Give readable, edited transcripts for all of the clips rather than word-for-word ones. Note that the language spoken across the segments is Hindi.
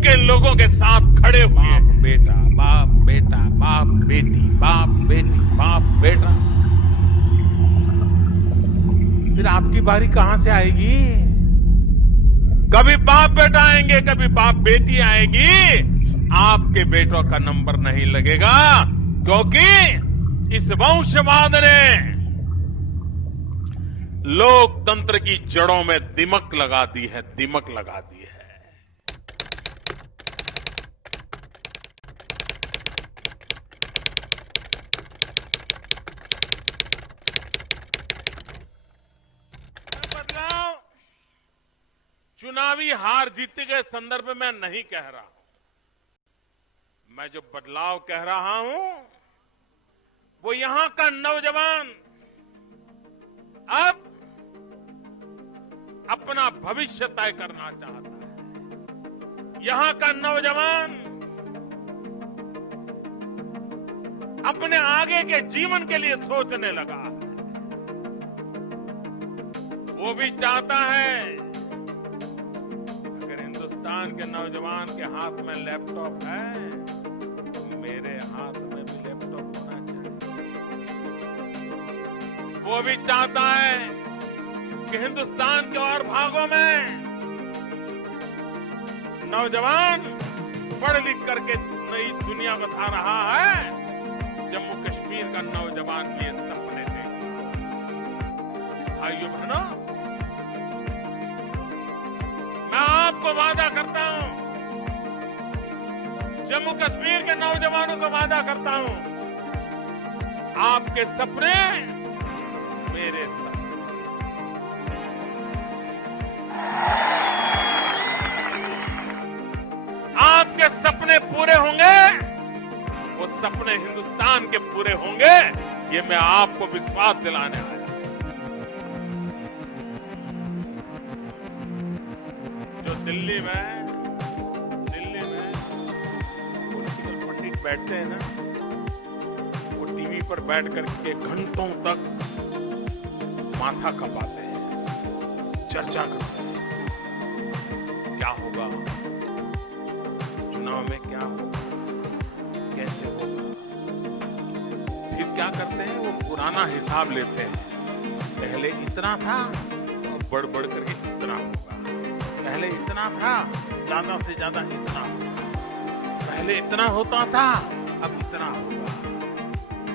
के लोगों के साथ खड़े हुए हैं। बेटा बाप बेटा बाप बेटी बाप बेटी बाप बेटा, फिर आपकी बारी कहां से आएगी? कभी बाप बेटा आएंगे, कभी बाप बेटी आएगी, आपके बेटों का नंबर नहीं लगेगा, क्योंकि इस वंशवाद ने लोकतंत्र की जड़ों में दिमक लगा दी है, दिमक लगा दी है। बदलाव चुनावी हार जीत के संदर्भ में नहीं कह रहा हूं। मैं जो बदलाव कह रहा हूं, वो यहां का नौजवान अब अपना भविष्य तय करना चाहता है। यहां का नौजवान अपने आगे के जीवन के लिए सोचने लगा है। वो भी चाहता है, अगर हिंदुस्तान के नौजवान के हाथ में लैपटॉप है, तो मेरे हाथ में भी लैपटॉप होना चाहिए। वो भी चाहता है कि हिंदुस्तान के और भागों में नौजवान पढ़ लिख करके नई दुनिया बता रहा है। जम्मू कश्मीर का नौजवान ये सपने देखता है। भाइयों बहनों, मैं आपको वादा करता हूं, जम्मू कश्मीर के नौजवानों को वादा करता हूं, आपके सपने मेरे सपने। आपके सपने पूरे होंगे, वो सपने हिंदुस्तान के पूरे होंगे, ये मैं आपको विश्वास दिलाने आया। जो दिल्ली में पॉलिटिकल पंडित बैठते हैं ना, वो टीवी पर बैठ करके घंटों तक माथा खपाते हैं, चर्चा करते हैं, क्या होगा चुनाव में, क्या होगा, कैसे होगा। फिर क्या करते हैं, वो पुराना हिसाब लेते हैं। पहले इतना था, और बढ़ बढ़ करके इतना होगा। पहले इतना था, ज्यादा से ज्यादा इतना होगा। पहले इतना होता था, अब इतना होगा।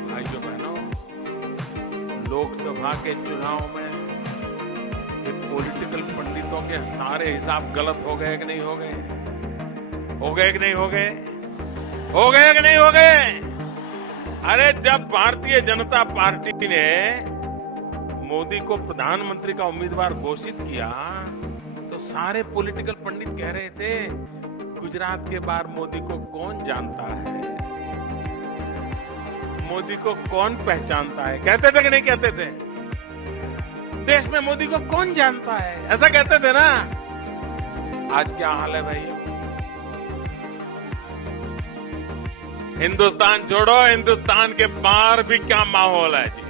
भाइयों बहनों, लोकसभा के चुनाव में ये पॉलिटिकल पंडितों के सारे हिसाब गलत हो गए कि नहीं हो गए? हो गए कि नहीं हो गए? हो गए कि नहीं हो गए? अरे जब भारतीय जनता पार्टी ने मोदी को प्रधानमंत्री का उम्मीदवार घोषित किया, तो सारे पॉलिटिकल पंडित कह रहे थे, गुजरात के बाहर मोदी को कौन जानता है, मोदी को कौन पहचानता है। कहते थे कि नहीं कहते थे? देश में मोदी को कौन जानता है, ऐसा कहते थे ना। आज क्या हाल है भाई? हिंदुस्तान छोड़ो, हिंदुस्तान के बाहर भी क्या माहौल है जी।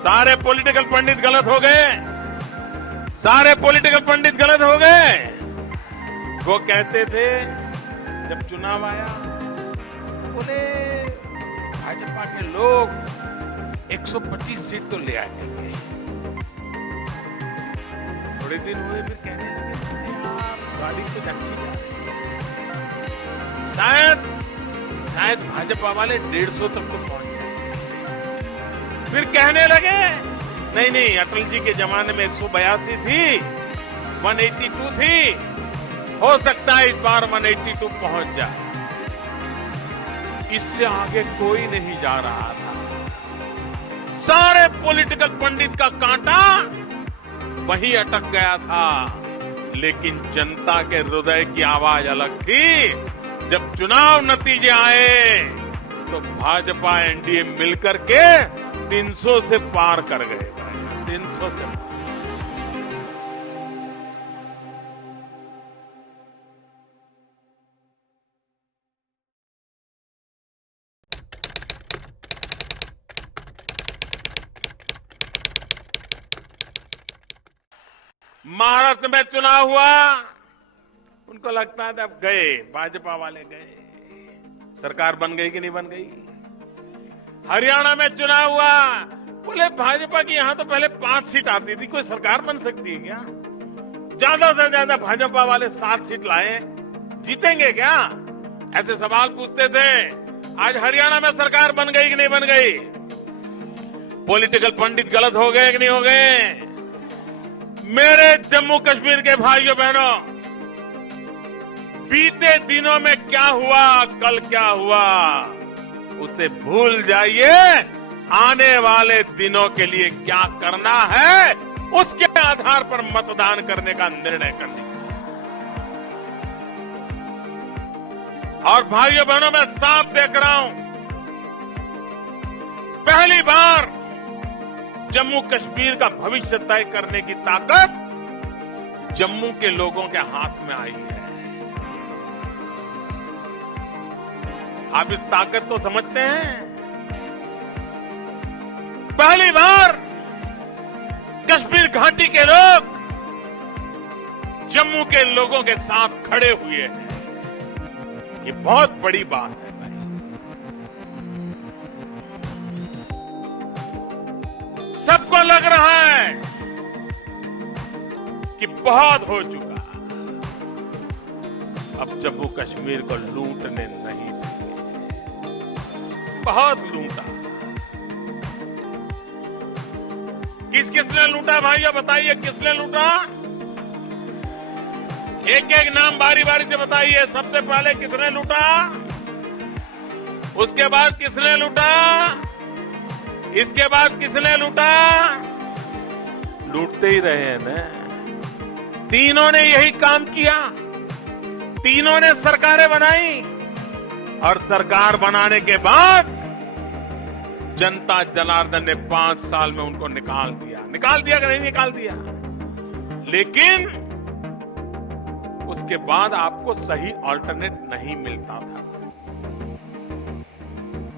सारे पॉलिटिकल पंडित गलत हो गए, सारे पॉलिटिकल पंडित गलत हो गए। वो कहते थे जब चुनाव आया, बोले भाजपा के लोग 125 सीट तो ले आएंगे। थोड़े दिन हुए फिर कहने लगे, गाड़ी तो अच्छी जा रही है, शायद भाजपा वाले 150 तक तो पहुंच गए। फिर कहने लगे, नहीं, अटल जी के जमाने में 182 थी, 182 थी, हो सकता है इस बार 182 पहुंच जाए। इससे आगे कोई नहीं जा रहा था। सारे पॉलिटिकल पंडित का कांटा वहीं अटक गया था। लेकिन जनता के हृदय की आवाज अलग थी। जब चुनाव नतीजे आए, तो भाजपा एनडीए मिलकर के 300 से पार कर गए। 300 से। महाराष्ट्र में चुनाव हुआ, उनको लगता है अब गए, भाजपा वाले गए, सरकार बन गई कि नहीं बन गई। हरियाणा में चुनाव हुआ, बोले भाजपा की यहां तो पहले 5 सीट आती थी, कोई सरकार बन सकती है क्या। ज्यादा से ज्यादा भाजपा वाले 7 सीट लाए, जीतेंगे क्या, ऐसे सवाल पूछते थे। आज हरियाणा में सरकार बन गई कि नहीं बन गई। पॉलिटिकल पंडित गलत हो गए कि नहीं हो गए। मेरे जम्मू कश्मीर के भाइयों बहनों, बीते दिनों में क्या हुआ, कल क्या हुआ, उसे भूल जाइए। आने वाले दिनों के लिए क्या करना है, उसके आधार पर मतदान करने का निर्णय करना। और भाइयों बहनों, मैं साफ देख रहा हूं, पहली बार जम्मू कश्मीर का भविष्य तय करने की ताकत जम्मू के लोगों के हाथ में आई है। आप इस ताकत को समझते हैं। पहली बार कश्मीर घाटी के लोग जम्मू के लोगों के साथ खड़े हुए हैं। ये बहुत बड़ी बात है भाई। सबको लग रहा है कि बहुत हो चुका, अब जम्मू कश्मीर को लूटने नहीं देंगे। बहुत लूटा। किसने लूटा भाइयों, बताइए किसने लूटा। एक एक नाम बारी बारी से बताइए। सबसे पहले किसने लूटा, उसके बाद किसने लूटा, इसके बाद किसने लूटा। लूटते ही रहे हैं ना। तीनों ने यही काम किया, तीनों ने सरकारें बनाई, और सरकार बनाने के बाद जनता जनार्दन ने 5 साल में उनको निकाल दिया कि नहीं निकाल दिया। लेकिन उसके बाद आपको सही ऑल्टरनेट नहीं मिलता था।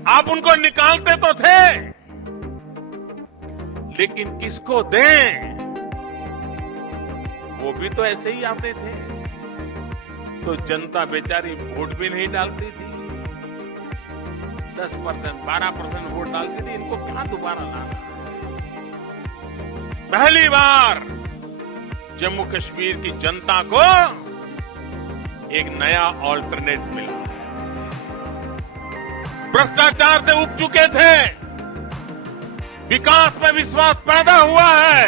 आप उनको निकालते तो थे, लेकिन किसको दें, वो भी तो ऐसे ही आते थे। तो जनता बेचारी वोट भी नहीं डालती थी। 10%, 12% वोट डालती थी। इनको कहां दोबारा लाना। पहली बार जम्मू कश्मीर की जनता को एक नया ऑल्टरनेट मिला। भ्रष्टाचार से उब चुके थे, विकास में विश्वास पैदा हुआ है।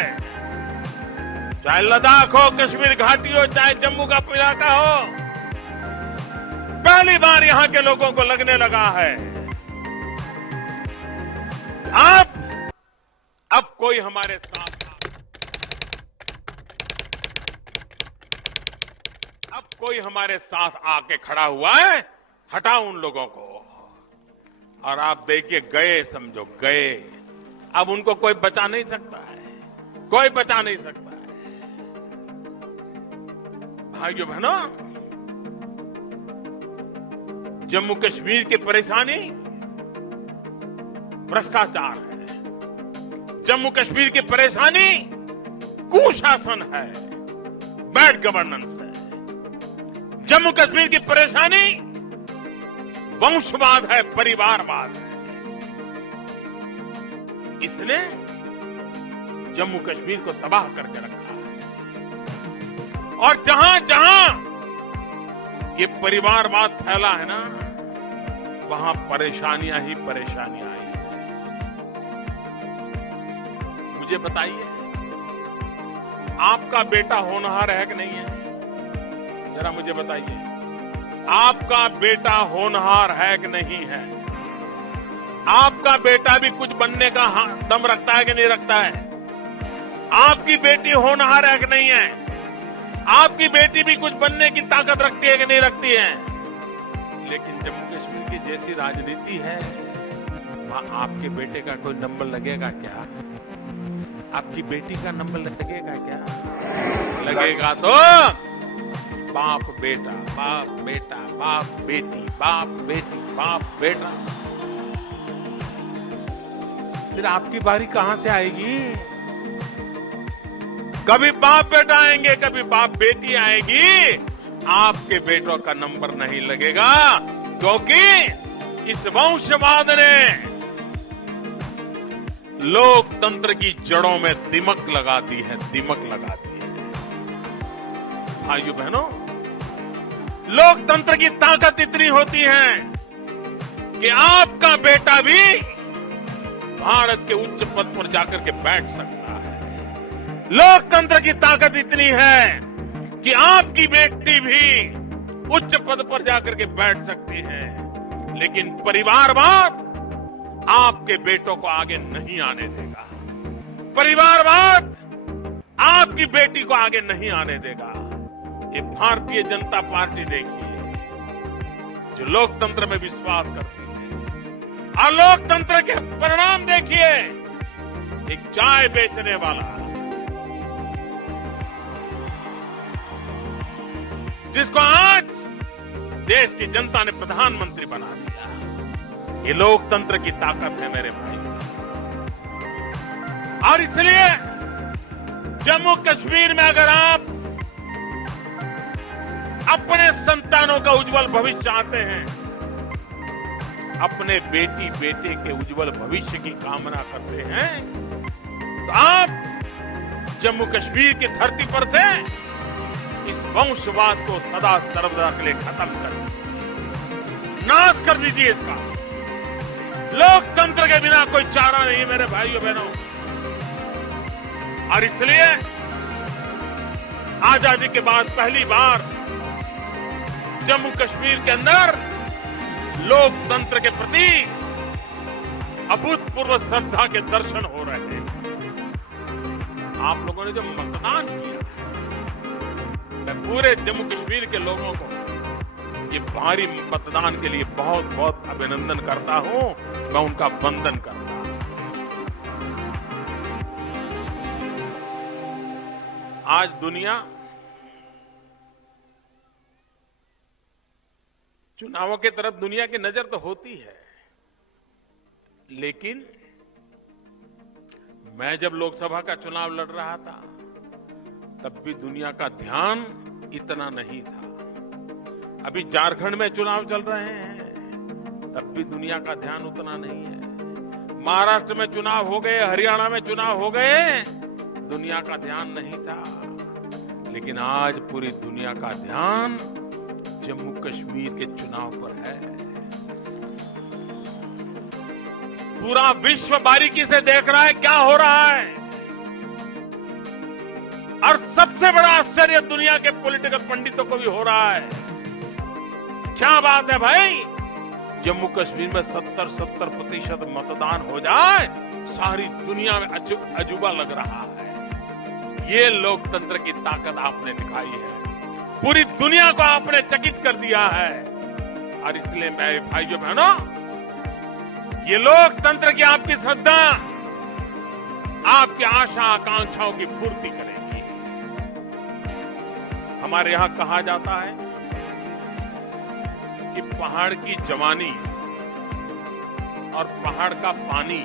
चाहे लद्दाख हो, कश्मीर घाटी हो, चाहे जम्मू का इलाका हो, पहली बार यहां के लोगों को लगने लगा है अब कोई हमारे साथ, अब कोई हमारे साथ आके खड़ा हुआ है। हटाओ उन लोगों को। और आप देखिए, गए, समझो गए। अब उनको कोई बचा नहीं सकता है, कोई बचा नहीं सकता है। भाइयों बहनों, जम्मू कश्मीर की परेशानी भ्रष्टाचार है। जम्मू कश्मीर की परेशानी कुशासन है, बैड गवर्नेंस है। जम्मू कश्मीर की परेशानी वंशवाद है, परिवारवाद है। इसने जम्मू कश्मीर को तबाह करके रखा है। और जहां जहां ये परिवारवाद फैला है ना, वहां परेशानियां ही परेशानियां आई हैं। मुझे बताइए, आपका बेटा होनहार है कि नहीं है? जरा मुझे बताइए, आपका बेटा होनहार है कि नहीं है? आपका बेटा भी कुछ बनने का दम रखता है कि नहीं रखता है? आपकी बेटी होनहार है कि नहीं है? आपकी बेटी भी कुछ बनने की ताकत रखती है कि नहीं रखती है? लेकिन जम्मू कश्मीर की जैसी राजनीति है, वहां आपके बेटे का कोई नंबर लगेगा क्या? आपकी बेटी का नंबर लगेगा क्या? लगेगा तो बाप बेटा, बाप बेटा, बाप बेटी, बाप बेटी, बाप बेटा। फिर आपकी बारी कहां से आएगी? कभी बाप बेटा आएंगे, कभी बाप बेटी आएगी, आपके बेटों का नंबर नहीं लगेगा, क्योंकि इस वंशवाद ने लोकतंत्र की जड़ों में दिमक लगा दी है, दिमक लगा दी है। भाइयों बहनों, लोकतंत्र की ताकत इतनी होती है कि आपका बेटा भी भारत के उच्च पद पर जाकर के बैठ सकता है। लोकतंत्र की ताकत इतनी है कि आपकी बेटी भी उच्च पद पर जाकर के बैठ सकती है, लेकिन परिवारवाद आपके बेटों को आगे नहीं आने देगा। परिवारवाद आपकी बेटी को आगे नहीं आने देगा। ये भारतीय जनता पार्टी देखिए, जो लोकतंत्र में विश्वास करती है, और लोकतंत्र के परिणाम देखिए। एक चाय बेचने वाला जिसको आज देश की जनता ने प्रधानमंत्री बना दिया, ये लोकतंत्र की ताकत है मेरे भाई। और इसलिए जम्मू कश्मीर में अगर आप अपने संतानों का उज्जवल भविष्य चाहते हैं, अपने बेटी बेटे के उज्जवल भविष्य की कामना करते हैं, तो आप जम्मू कश्मीर की धरती पर से इस वंशवाद को सदा सर्वदा के लिए खत्म कर दीजिए, नाश कर दीजिए इसका। लोकतंत्र के बिना कोई चारा नहीं मेरे भाइयों बहनों। और इसलिए आजादी के बाद पहली बार जम्मू कश्मीर के अंदर लोकतंत्र के प्रति अभूतपूर्व श्रद्धा के दर्शन हो रहे हैं। आप लोगों ने जो मतदान किया, मैं पूरे जम्मू कश्मीर के लोगों को ये भारी मतदान के लिए बहुत बहुत अभिनंदन करता हूं, मैं उनका वंदन करता हूं। आज दुनिया चुनावों की तरफ दुनिया की नजर तो होती है, लेकिन मैं जब लोकसभा का चुनाव लड़ रहा था तब भी दुनिया का ध्यान इतना नहीं था। अभी झारखंड में चुनाव चल रहे हैं, तब भी दुनिया का ध्यान उतना नहीं है। महाराष्ट्र में चुनाव हो गए, हरियाणा में चुनाव हो गए, दुनिया का ध्यान नहीं था। लेकिन आज पूरी दुनिया का ध्यान जम्मू कश्मीर के चुनाव पर है। पूरा विश्व बारीकी से देख रहा है क्या हो रहा है। और सबसे बड़ा आश्चर्य दुनिया के पॉलिटिकल पंडितों को भी हो रहा है। क्या बात है भाई, जम्मू कश्मीर में 70% मतदान हो जाए, सारी दुनिया में अजूबा लग रहा है। ये लोकतंत्र की ताकत आपने दिखाई है, पूरी दुनिया को आपने चकित कर दिया है। और इसलिए मेरे भाइयों बहनों, ये लोकतंत्र की आपकी श्रद्धा आपकी आशा आकांक्षाओं की पूर्ति करेगी। हमारे यहां कहा जाता है कि पहाड़ की जवानी और पहाड़ का पानी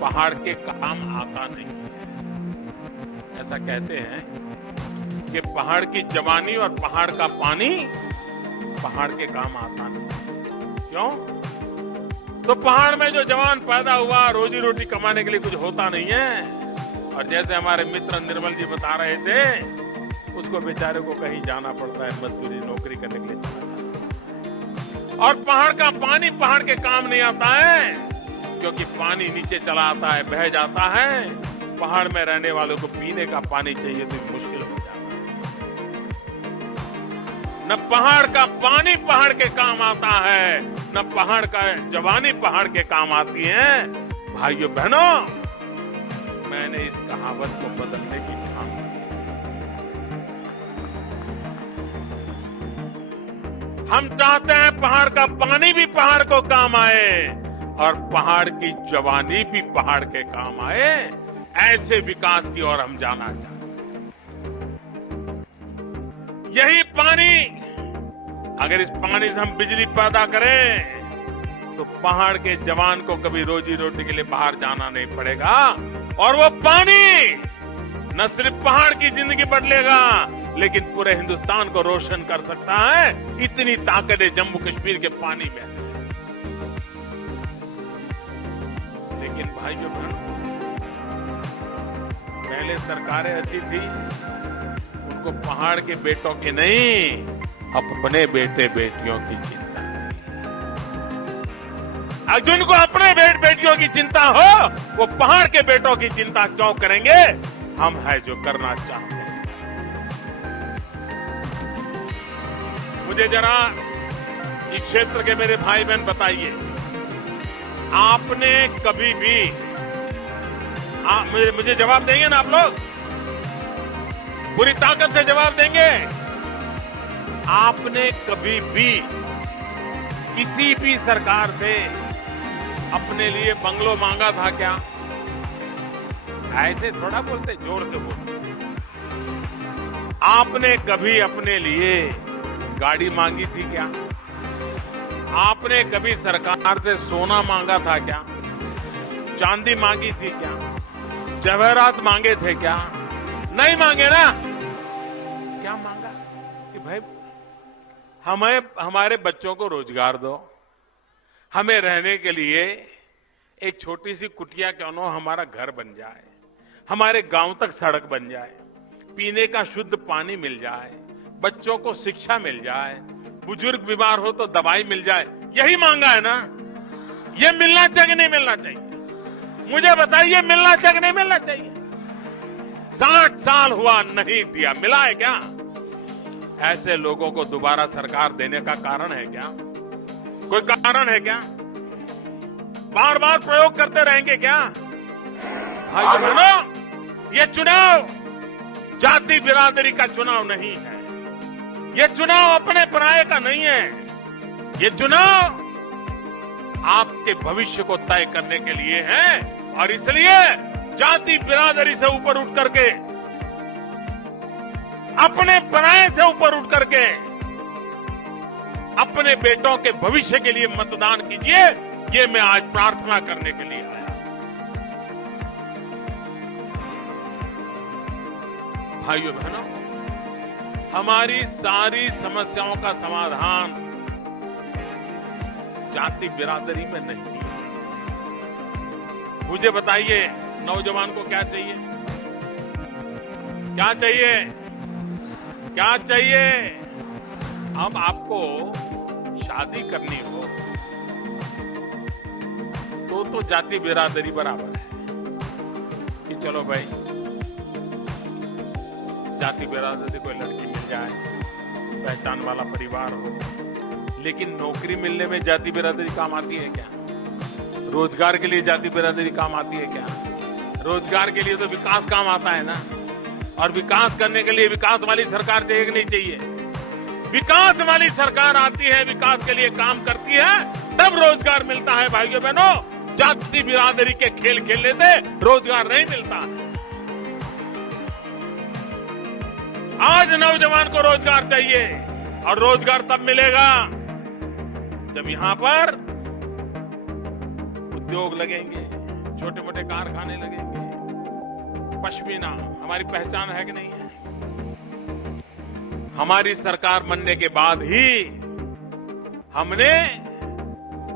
पहाड़ के काम आता नहीं। ऐसा कहते हैं कि पहाड़ की जवानी और पहाड़ का पानी पहाड़ के काम आता नहीं। क्यों? तो पहाड़ में जो जवान पैदा हुआ, रोजी रोटी कमाने के लिए कुछ होता नहीं है। और जैसे हमारे मित्र निर्मल जी बता रहे थे, उसको बेचारे को कहीं जाना पड़ता है, मजदूरी नौकरी करने के लिए जाना पड़ता है। और पहाड़ का पानी पहाड़ के काम नहीं आता है, क्योंकि पानी नीचे चला आता है, बह जाता है। पहाड़ में रहने वालों को पीने का पानी चाहिए तो मुश्किल हो जाता है। न पहाड़ का पानी पहाड़ के काम आता है, न पहाड़ का जवानी पहाड़ के काम आती है। भाइयों बहनों, मैंने इस कहावत को बदलने की ठान ली। हम चाहते हैं पहाड़ का पानी भी पहाड़ को काम आए और पहाड़ की जवानी भी पहाड़ के काम आए। ऐसे विकास की ओर हम जाना चाहते हैं। यही पानी, अगर इस पानी से हम बिजली पैदा करें तो पहाड़ के जवान को कभी रोजी रोटी के लिए बाहर जाना नहीं पड़ेगा। और वो पानी न सिर्फ पहाड़ की जिंदगी बदलेगा, लेकिन पूरे हिंदुस्तान को रोशन कर सकता है। इतनी ताकत है जम्मू कश्मीर के पानी में। लेकिन भाइयों बहनों, पहले सरकारें ऐसी थी, उनको पहाड़ के बेटों की नहीं, अपने बेटे बेटियों की चिंता। अब जिनको अपने बेटियों की चिंता हो, वो पहाड़ के बेटों की चिंता क्यों करेंगे? हम है जो करना चाहते हैं। मुझे जरा इस क्षेत्र के मेरे भाई बहन बताइए, आपने कभी भी मुझे जवाब देंगे ना आप लोग? पूरी ताकत से जवाब देंगे? आपने कभी भी किसी भी सरकार से अपने लिए बंगलो मांगा था क्या? ऐसे थोड़ा बोलते, जोर से बोलते। आपने कभी अपने लिए गाड़ी मांगी थी क्या? आपने कभी सरकार से सोना मांगा था क्या? चांदी मांगी थी क्या? जवाहरात मांगे थे क्या? नहीं मांगे ना। क्या मांगा कि भाई हमारे बच्चों को रोजगार दो, हमें रहने के लिए एक छोटी सी कुटिया क्यों न हमारा घर बन जाए, हमारे गांव तक सड़क बन जाए, पीने का शुद्ध पानी मिल जाए, बच्चों को शिक्षा मिल जाए, बुजुर्ग बीमार हो तो दवाई मिल जाए। यही मांगा है ना? ये मिलना चाहिए कि नहीं मिलना चाहिए? मुझे बताइए, मिलना चाहिए कि नहीं मिलना चाहिए? 60 साल हुआ नहीं दिया, मिला है क्या? ऐसे लोगों को दोबारा सरकार देने का कारण है क्या? कोई कारण है क्या? बार बार प्रयोग करते रहेंगे क्या? भाइयों बहनों, ये चुनाव जाति बिरादरी का चुनाव नहीं है। ये चुनाव अपने पराये का नहीं है। ये चुनाव आपके भविष्य को तय करने के लिए है, और इसलिए जाति बिरादरी से ऊपर उठ करके, अपने पराये से ऊपर उठ करके अपने बेटों के भविष्य के लिए मतदान कीजिए। ये मैं आज प्रार्थना करने के लिए आया। भाइयों बहनों, हमारी सारी समस्याओं का समाधान जाति बिरादरी में नहीं है। मुझे बताइए, नौजवान को क्या चाहिए? क्या चाहिए? क्या चाहिए? अब आपको शादी करनी हो तो जाति बिरादरी बराबर है कि चलो भाई जाति बिरादरी कोई लड़की मिल जाए, पहचान वाला परिवार हो। लेकिन नौकरी मिलने में जाति बिरादरी काम आती है क्या? रोजगार के लिए जाति बिरादरी काम आती है क्या? रोजगार के लिए तो विकास काम आता है ना। और विकास करने के लिए विकास वाली सरकार चाहिए कि नहीं चाहिए? विकास वाली सरकार आती है, विकास के लिए काम करती है, तब रोजगार मिलता है। भाइयों बहनों, जाति बिरादरी के खेल खेलने से रोजगार नहीं मिलता। आज नौजवान को रोजगार चाहिए, और रोजगार तब मिलेगा जब यहां पर उद्योग लगेंगे, छोटे मोटे कारखाने लगेंगे। पश्मीना हमारी पहचान है कि नहीं है? हमारी सरकार बनने के बाद ही हमने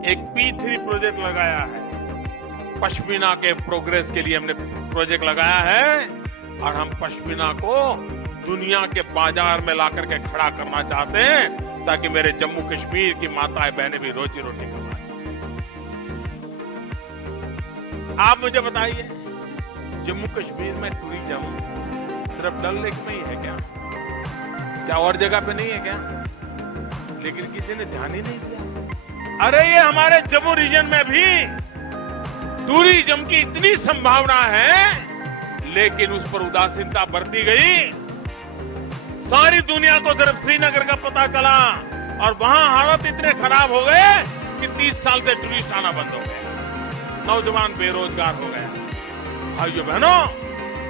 एक P3 प्रोजेक्ट लगाया है। पश्मीना के प्रोग्रेस के लिए हमने प्रोजेक्ट लगाया है, और हम पश्मीना को दुनिया के बाजार में लाकर के खड़ा करना चाहते हैं, ताकि मेरे जम्मू कश्मीर की माताएं बहनें भी रोजी रोटी कमा सकें। आप मुझे बताइए, जम्मू कश्मीर में टूरिज्म सिर्फ डल लेक में ही है क्या? क्या और जगह पे नहीं है क्या? लेकिन किसी ने ध्यान ही नहीं दिया। अरे ये हमारे जम्मू रीजन में भी टूरिज्म की इतनी संभावना है, लेकिन उस पर उदासीनता बरती गई। सारी दुनिया को सिर्फ श्रीनगर का पता चला, और वहां हालत इतने खराब हो गए कि 30 साल से टूरिस्ट आना बंद हो गया, नौजवान बेरोजगार हो गया। भाइयों बहनों,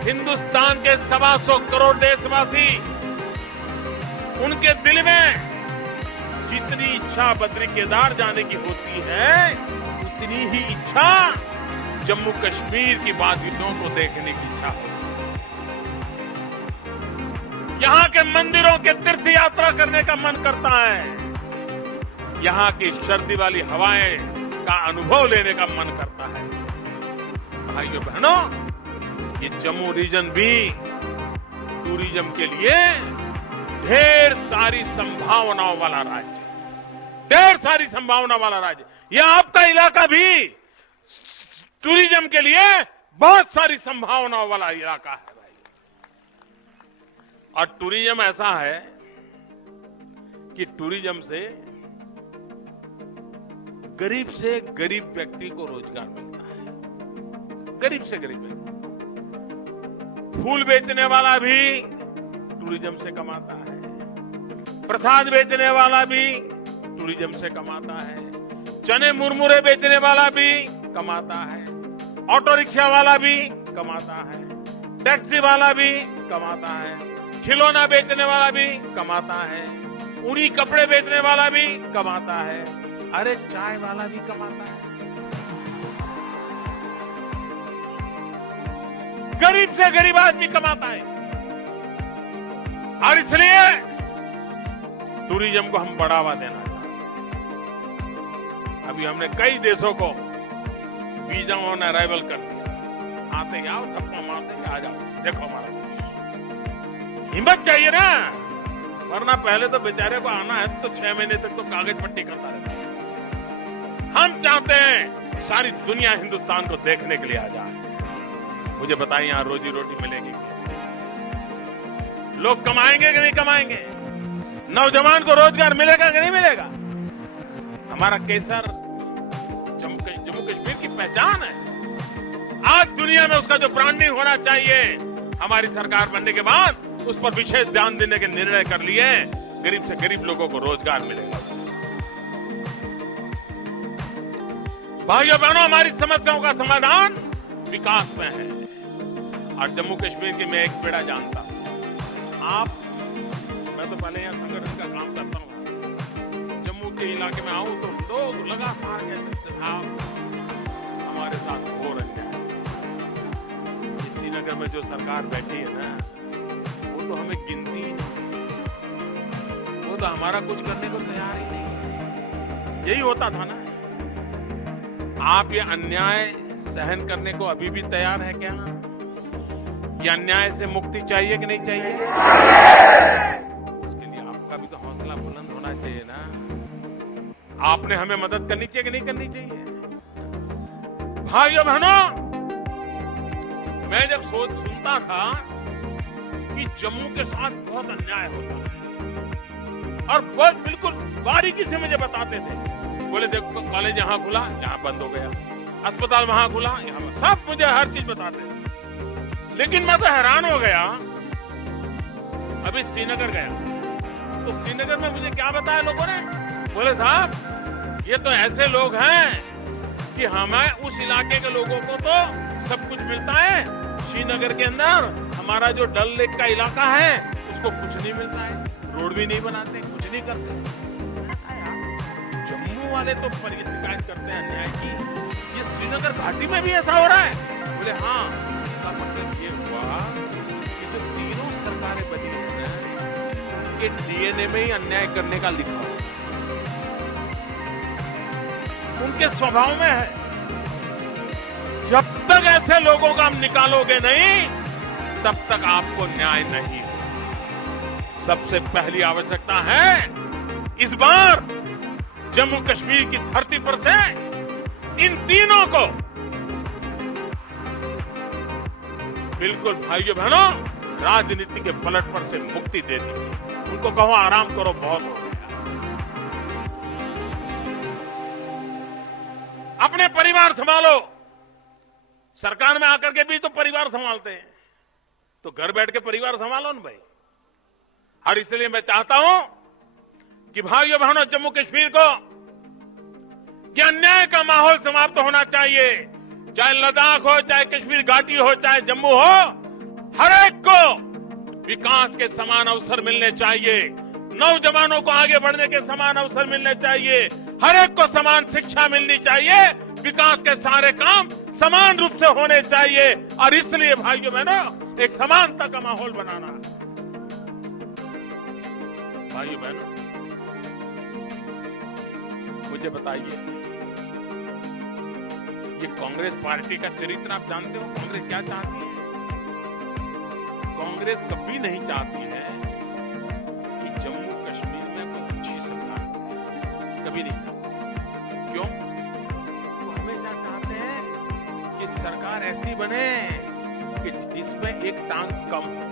हिंदुस्तान के 125 करोड़ देशवासी, उनके दिल में जितनी इच्छा बद्री केदार जाने की होती है, उतनी ही इच्छा जम्मू कश्मीर की वादियों को देखने की इच्छा होती है। यहां के मंदिरों के तीर्थ यात्रा करने का मन करता है, यहां की सर्दी वाली हवाएं का अनुभव लेने का मन करता है। भाइयों बहनों, ये जम्मू रीजन भी टूरिज्म के लिए ढेर सारी संभावनाओं वाला राज्य, ढेर सारी संभावना वाला राज्य। यह आपका इलाका भी टूरिज्म के लिए बहुत सारी संभावनाओं वाला इलाका है भाई। और टूरिज्म ऐसा है कि टूरिज्म से गरीब व्यक्ति को रोजगार मिलता है, गरीब से गरीब व्यक्ति। फूल बेचने वाला भी टूरिज्म से कमाता है, प्रसाद बेचने वाला भी टूरिज्म से कमाता है, चने मुरमुरे बेचने वाला भी कमाता है, ऑटो रिक्शा वाला भी कमाता है, टैक्सी वाला भी कमाता है, खिलौना बेचने वाला भी कमाता है, ऊनी कपड़े बेचने वाला भी कमाता है, अरे चाय वाला भी कमाता है। गरीब से गरीब आदमी कमाता है। और इसलिए टूरिज्म को हम बढ़ावा देना चाहते हैं। अभी हमने कई देशों को वीजा ऑन अराइवल कर दिया। आते आओ, थप्पा मारते कि आ जाओ, देखो हमारा हिम्मत चाहिए ना, वरना पहले तो बेचारे को आना है तो 6 महीने तक तो कागज पट्टी करता रहता है। हम चाहते हैं सारी दुनिया हिंदुस्तान को देखने के लिए आ जाए। मुझे बताइए, यहां रोजी रोटी मिलेगी क्या? लोग कमाएंगे कि नहीं कमाएंगे? नौजवान को रोजगार मिलेगा कि नहीं मिलेगा? हमारा केसर जम्मू कश्मीर की पहचान है। आज दुनिया में उसका जो ब्रांडिंग होना चाहिए, हमारी सरकार बनने के बाद उस पर विशेष ध्यान देने के निर्णय कर लिए। गरीब से गरीब लोगों को रोजगार मिलेगा। भाइयों बहनों, हमारी समस्याओं का समाधान विकास में है। और जम्मू कश्मीर की मैं एक बेड़ा जानता हूं। मैं तो पहले यहां संगठन का काम करता हूं। जम्मू के इलाके में आऊं तो लोग लगातार कहते साहब हमारे साथ हो रहे हैं। श्रीनगर में जो सरकार बैठी है ना, वो तो हमें गिनती है, वो तो हमारा कुछ करने को तैयार ही नहीं। यही होता था ना। आप ये अन्याय सहन करने को अभी भी तैयार है क्या? ये अन्याय से मुक्ति चाहिए कि नहीं चाहिए? उसके लिए आपका भी तो हौसला बुलंद होना चाहिए ना। आपने हमें मदद करनी चाहिए कि नहीं करनी चाहिए? भाइयों बहनों, मैं जब सुनता था कि जम्मू के साथ बहुत अन्याय होता है और बहुत बिल्कुल बारीकी से मुझे बताते थे। बोले देखो कॉलेज यहां खुला, यहां बंद हो गया, अस्पताल वहां खुला, यहां, सब मुझे हर चीज बताते थे। लेकिन मैं तो हैरान हो गया। अभी श्रीनगर गया तो श्रीनगर में मुझे क्या बताया लोगों ने? बोले साहब ये तो ऐसे लोग हैं कि हमें उस इलाके के लोगों को तो सब कुछ मिलता है, श्रीनगर के अंदर हमारा जो डल लेक का इलाका है उसको कुछ नहीं मिलता है, रोड भी नहीं बनाते, कुछ नहीं करते। जम्मू वाले तो पर ये शिकायत करते हैं अन्याय की, ये श्रीनगर घाटी में भी ऐसा हो रहा है? बोले हाँ, इसका मतलब ये हुआ कि जो तीनों सरकारें बनी हैं उनके डीएनए में ही अन्याय करने का लिखा है, उनके स्वभाव में है। जब तक ऐसे लोगों का हम निकालोगे नहीं, तब तक आपको न्याय नहीं होगा। सबसे पहली आवश्यकता है इस बार जम्मू कश्मीर की धरती पर से इन तीनों को बिल्कुल भाइयों बहनों राजनीति के पलटफर से मुक्ति दे दी। उनको कहो आराम करो, बहुत हो गया। अपने परिवार संभालो। सरकार में आकर के भी तो परिवार संभालते हैं, तो घर बैठ के परिवार संभालो ना भाई। और इसलिए मैं चाहता हूं कि भाइयों बहनों जम्मू कश्मीर को कि अन्याय का माहौल समाप्त होना चाहिए। चाहे लद्दाख हो, चाहे कश्मीर घाटी हो, चाहे जम्मू हो, हर एक को विकास के समान अवसर मिलने चाहिए। नौजवानों को आगे बढ़ने के समान अवसर मिलने चाहिए। हर एक को समान शिक्षा मिलनी चाहिए। विकास के सारे काम समान रूप से होने चाहिए। और इसलिए भाइयों बहनों एक समानता का माहौल बनाना है। भाइयों बहनों, मुझे बताइए, ये कांग्रेस पार्टी का चरित्र आप जानते हो? कांग्रेस क्या चाहती है? कांग्रेस कभी नहीं चाहती है कि जम्मू कश्मीर में कोई अच्छी सरकार हो, कभी नहीं चाहती। क्यों? वो हमेशा चाहते हैं कि सरकार ऐसी बने कि जिसमें एक टांग कम हो,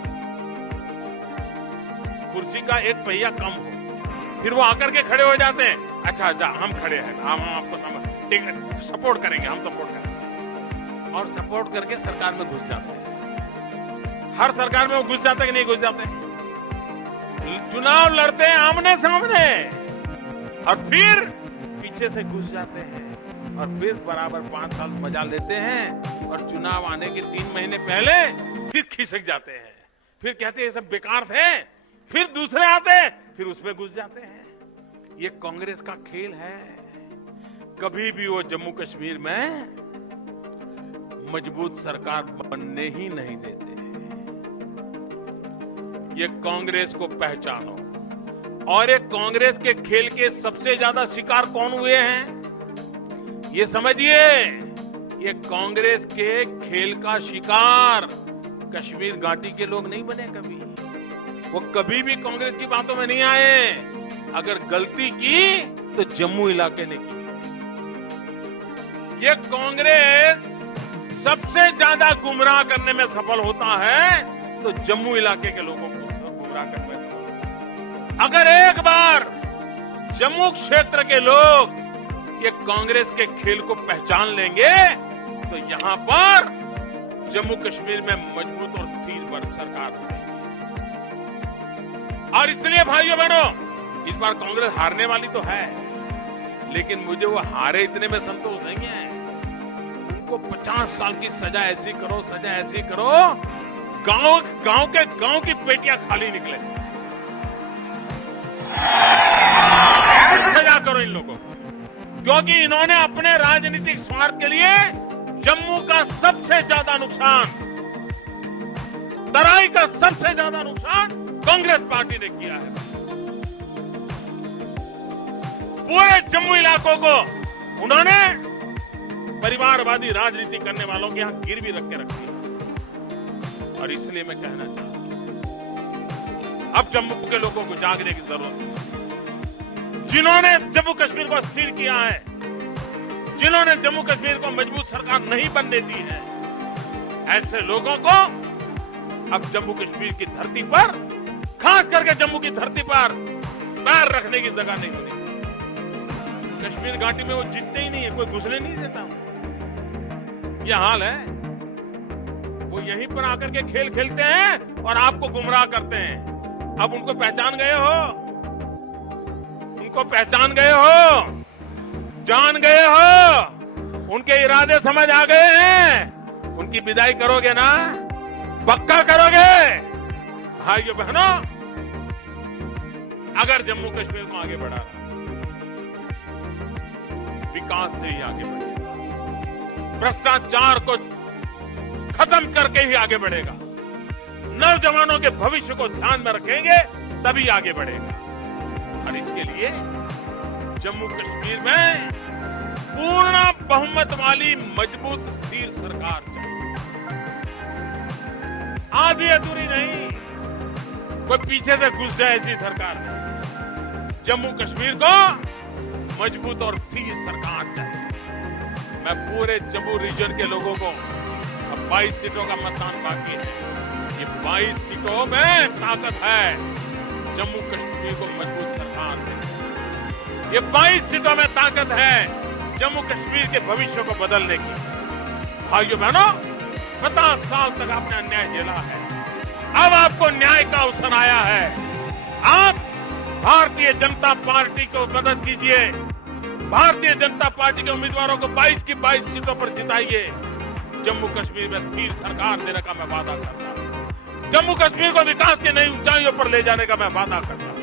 कुर्सी का एक पहिया कम हो। फिर वो आकर के खड़े हो जाते हैं, अच्छा हम खड़े हैं, हम आपको सपोर्ट करेंगे, हम सपोर्ट करेंगे, और सपोर्ट करके सरकार में घुस जाते हैं। हर सरकार में वो घुस जाते हैं कि नहीं घुस जाते हैं? चुनाव लड़ते हैं आमने सामने और फिर पीछे से घुस जाते हैं और फिर बराबर 5 साल मजा लेते हैं और चुनाव आने के 3 महीने पहले फिर खिसक जाते हैं। फिर कहते हैं ये सब बेकार थे, फिर दूसरे आते हैं, फिर उसमें घुस जाते हैं। ये कांग्रेस का खेल है। कभी भी वो जम्मू कश्मीर में मजबूत सरकार बनने ही नहीं देते। ये कांग्रेस को पहचानो। और एक कांग्रेस के खेल के सबसे ज्यादा शिकार कौन हुए हैं, ये समझिए। ये कांग्रेस के खेल का शिकार कश्मीर घाटी के लोग नहीं बने कभी। वो कभी भी कांग्रेस की बातों में नहीं आए। अगर गलती की तो जम्मू इलाके ने की। ये कांग्रेस सबसे ज्यादा गुमराह करने में सफल होता है तो जम्मू इलाके के लोगों को गुमराह करने में सफल होता है। अगर एक बार जम्मू क्षेत्र के लोग ये कांग्रेस के खेल को पहचान लेंगे तो यहां पर जम्मू कश्मीर में मजबूत और स्थिर सरकार बनेगी। और इसलिए भाइयों बहनों, इस बार कांग्रेस हारने वाली तो है, लेकिन मुझे वो हारे इतने में संतोष नहीं है। उनको 50 साल की सजा ऐसी करो, सजा ऐसी करो, गांव की पेटियां खाली निकले। सजा करो इन लोगों को, क्योंकि इन्होंने अपने राजनीतिक स्वार्थ के लिए जम्मू का सबसे ज्यादा नुकसान, तराई का सबसे ज्यादा नुकसान कांग्रेस पार्टी ने किया है। पूरे जम्मू इलाकों को उन्होंने परिवारवादी राजनीति करने वालों के यहां गिरवी रख के रखी है। और इसलिए मैं कहना चाहता हूं, अब जम्मू के लोगों को जागने की जरूरत है। जिन्होंने जम्मू कश्मीर को अस्थिर किया है, जिन्होंने जम्मू कश्मीर को मजबूत सरकार नहीं बनने दी है, ऐसे लोगों को अब जम्मू कश्मीर की धरती पर, खास करके जम्मू की धरती पर पैर रखने की जगह नहीं बनी। कश्मीर घाटी में वो जीतते ही नहीं है, कोई घुसने नहीं देता। ये हाल है। वो यहीं पर आकर के खेल खेलते हैं और आपको गुमराह करते हैं। अब उनको पहचान गए हो, उनको पहचान गए हो, जान गए हो, उनके इरादे समझ आ गए हैं। उनकी विदाई करोगे ना, पक्का करोगे? भाइयों बहनों, अगर जम्मू कश्मीर को आगे बढ़ाना, विकास से ही आगे बढ़ेगा, भ्रष्टाचार को खत्म करके ही आगे बढ़ेगा, नौजवानों के भविष्य को ध्यान में रखेंगे तभी आगे बढ़ेगा। और इसके लिए जम्मू कश्मीर में पूर्ण बहुमत वाली मजबूत स्थिर सरकार चाहिए, आधी अधूरी नहीं, कोई पीछे से घुस जाए ऐसी सरकार नहीं। जम्मू कश्मीर को मजबूत और स्थिर सरकार चाहिए। मैं पूरे जम्मू रीजन के लोगों को, अब 22 सीटों का मतदान बाकी है, ये 22 सीटों में ताकत है जम्मू कश्मीर को मजबूत सरकार देने। ये 22 सीटों में ताकत है जम्मू कश्मीर के भविष्य को बदलने की। भाइयों बहनों, 50 साल तक आपने अन्याय झेला है, अब आपको न्याय का अवसर आया है। आप भारतीय जनता पार्टी को मदद कीजिए, भारतीय जनता पार्टी के उम्मीदवारों को 22 की 22 सीटों पर जिताइए। जम्मू कश्मीर में स्थिर सरकार देने का मैं वादा करता हूं, जम्मू कश्मीर को विकास की नई ऊंचाइयों पर ले जाने का मैं वादा करता हूं।